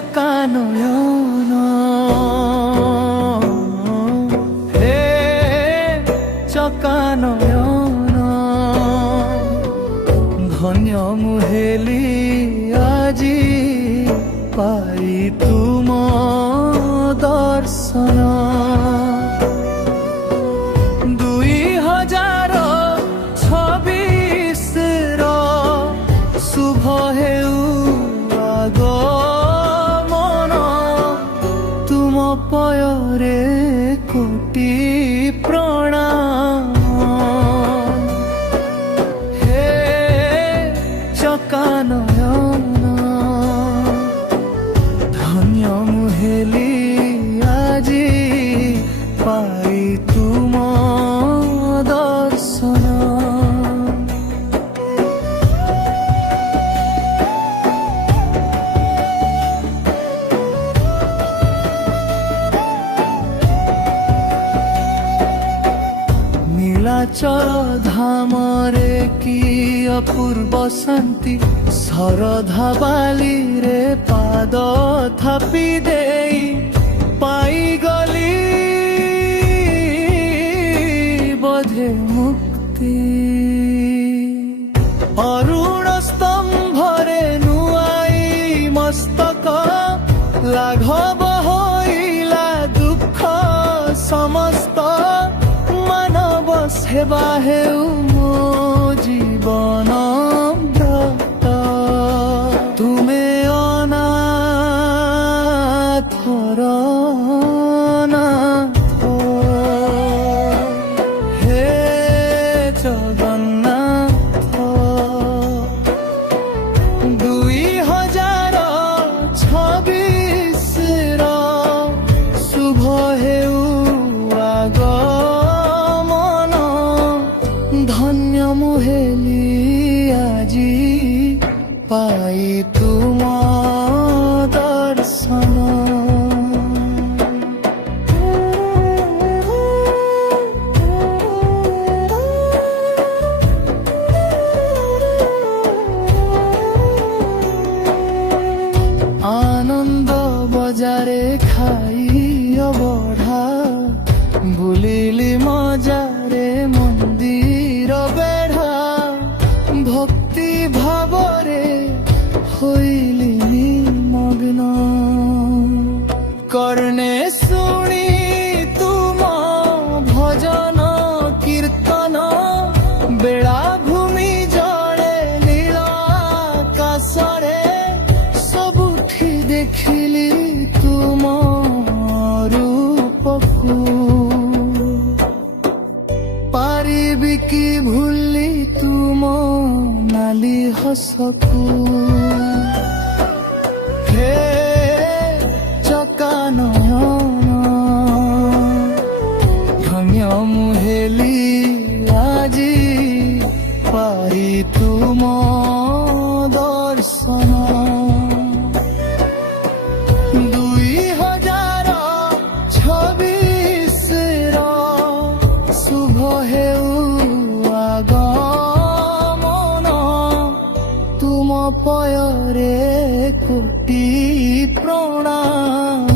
চকানয়ন হে চকানয়ন ধন্য মুহেলি আজি পাই তুম দর্শন 2026 শুভ হেউ আগমন তুম পয়রে কোটি প্রণাম হে চকানয়ন ধন্য মুহেলি আজি পাই তুম দর্শন নীলাচল ধামরে কি অপূর্ব শান্তি শরধা বালিরে পাদ থাপি দেই পাই গলি বোধে মুক্তি অরুণ স্তম্ভরে নুয়াই মস্তক লাঘব হইলা দুঃখ সমস্ত মানব সেবা হেউ মো জীবন ব্রত তুমে অনাথর নাথ হে জগন্নাথ 2026 শুভ হেউ আগমন ধন্য মুহেলি আজি পাই তুম দর্শন আনন্দ বজারে খাই অবঢ়া বুলিলি মজারে মন্দির বেঢ়া ভক্তি ভাবরে হইলি মগ্ন কর্ণে শুনি তুম ভজন কীর্তন বেড়াভূমি জলে নীল আকাশরে সবুঠি দেখিলি তুম রূপকু পারিবি কি ভুলি তুম নালি হসকু হে চকানয়ন ধন্য মুহেলি আজি পাই তুম দর্শন 2026 শুভ হেউ আগমন তুম পয়রে কোটি প্রণাম।